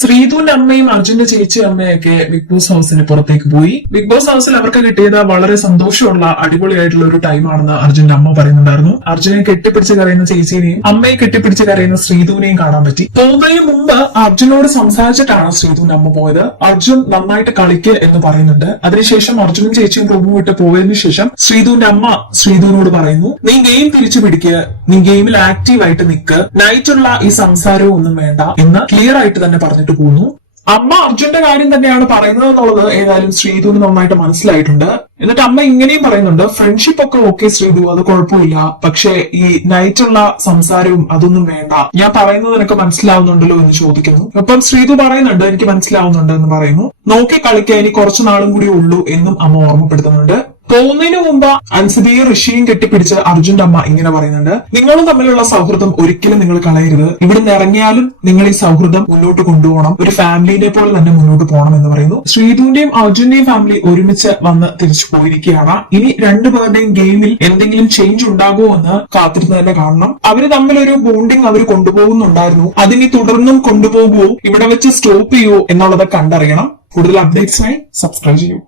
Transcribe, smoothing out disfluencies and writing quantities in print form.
ശ്രീധുവിന്റെ അമ്മയും അർജുന്റെ ചേച്ചി അമ്മയൊക്കെ ബിഗ് ബോസ് ഹൗസിന് പുറത്തേക്ക് പോയി. ബിഗ് ബോസ് ഹൗസിൽ അവർക്ക് കിട്ടിയത് വളരെ സന്തോഷമുള്ള അടിപൊളിയായിട്ടുള്ള ഒരു ടൈമാണെന്ന് അർജുന്റെ അമ്മ പറയുന്നുണ്ടായിരുന്നു. അർജുനെ കെട്ടിപ്പിടിച്ച് കരയുന്ന ചേച്ചിനെയും അമ്മയെ കെട്ടിപ്പിടിച്ച് കരയുന്ന ശ്രീധുവിനെയും കാണാൻ പറ്റി. പോകുന്നതിന് മുമ്പ് അർജുനോട് സംസാരിച്ചിട്ടാണ് ശ്രീധുവിന്റെ അമ്മ പോയത്. അർജുൻ നന്നായിട്ട് കളിക്ക് എന്ന് പറയുന്നുണ്ട്. അതിനുശേഷം അർജുനും ചേച്ചിയും റൂം വിട്ട് പോയതിനു ശേഷം ശ്രീധുവിന്റെ അമ്മ ശ്രീധുവിനോട് പറയുന്നു, നീ ഗെയിം തിരിച്ചു പിടിക്കുക, നീ ഗെയിമിൽ ആക്റ്റീവ് ആയിട്ട് നിൽക്ക്, നൈറ്റുള്ള ഈ സംസാരവും ഒന്നും വേണ്ട എന്ന് ക്ലിയർ ആയിട്ട് തന്നെ പറഞ്ഞിട്ട് പോകുന്നു. അമ്മ അർജുന്റെ കാര്യം തന്നെയാണ് പറയുന്നത് എന്നുള്ളത് ഏതായാലും ശ്രീധുവിന് നന്നായിട്ട് മനസ്സിലായിട്ടുണ്ട്. എന്നിട്ട് അമ്മ ഇങ്ങനെയും പറയുന്നുണ്ട്, ഫ്രണ്ട്ഷിപ്പ് ഒക്കെ ഓക്കെ ശ്രീധു, അത് കുഴപ്പമില്ല, പക്ഷെ ഈ നൈറ്റുള്ള സംസാരവും അതൊന്നും വേണ്ട, ഞാൻ പറയുന്നത് നിനക്ക് മനസ്സിലാവുന്നുണ്ടല്ലോ എന്ന് ചോദിക്കുന്നു. അപ്പം ശ്രീധു പറയുന്നുണ്ട്, എനിക്ക് മനസ്സിലാവുന്നുണ്ട് എന്ന് പറയുന്നു. നോക്കി കളിക്കാൻ ഇനി കുറച്ചു നാളും കൂടി ഉള്ളൂ എന്നും അമ്മ ഓർമ്മപ്പെടുത്തുന്നുണ്ട്. പോകുന്നതിന് മുമ്പ് അൻസിബയെ ഋഷിയും കെട്ടിപ്പിടിച്ച് അർജുന്റെ അമ്മ ഇങ്ങനെ പറയുന്നുണ്ട്, നിങ്ങളും തമ്മിലുള്ള സൗഹൃദം ഒരിക്കലും നിങ്ങൾ കളയരുത്, ഇവിടുന്ന് ഇറങ്ങിയാലും നിങ്ങൾ ഈ സൗഹൃദം മുന്നോട്ട് കൊണ്ടുപോകണം, ഒരു ഫാമിലിനെ പോലെ തന്നെ മുന്നോട്ട് പോകണം എന്ന് പറയുന്നു. ശ്രീധുവിന്റെയും അർജുന്റെയും ഫാമിലി ഒരുമിച്ച് വന്ന് തിരിച്ചു പോയിരിക്കുകയാണ്. ഇനി രണ്ടുപേരുടെയും ഗെയിമിൽ എന്തെങ്കിലും ചേഞ്ച് ഉണ്ടാകുമോ എന്ന് കാത്തിരുന്ന് തന്നെ കാണണം. അവര് തമ്മിലൊരു ബോണ്ടിങ് അവർ കൊണ്ടുപോകുന്നുണ്ടായിരുന്നു. അതിനി തുടർന്നും കൊണ്ടുപോകുമോ, ഇവിടെ വെച്ച് സ്റ്റോപ്പ് ചെയ്യുമോ എന്നുള്ളത് കണ്ടറിയണം. കൂടുതൽ അപ്ഡേറ്റ്സിനായി സബ്സ്ക്രൈബ് ചെയ്യൂ.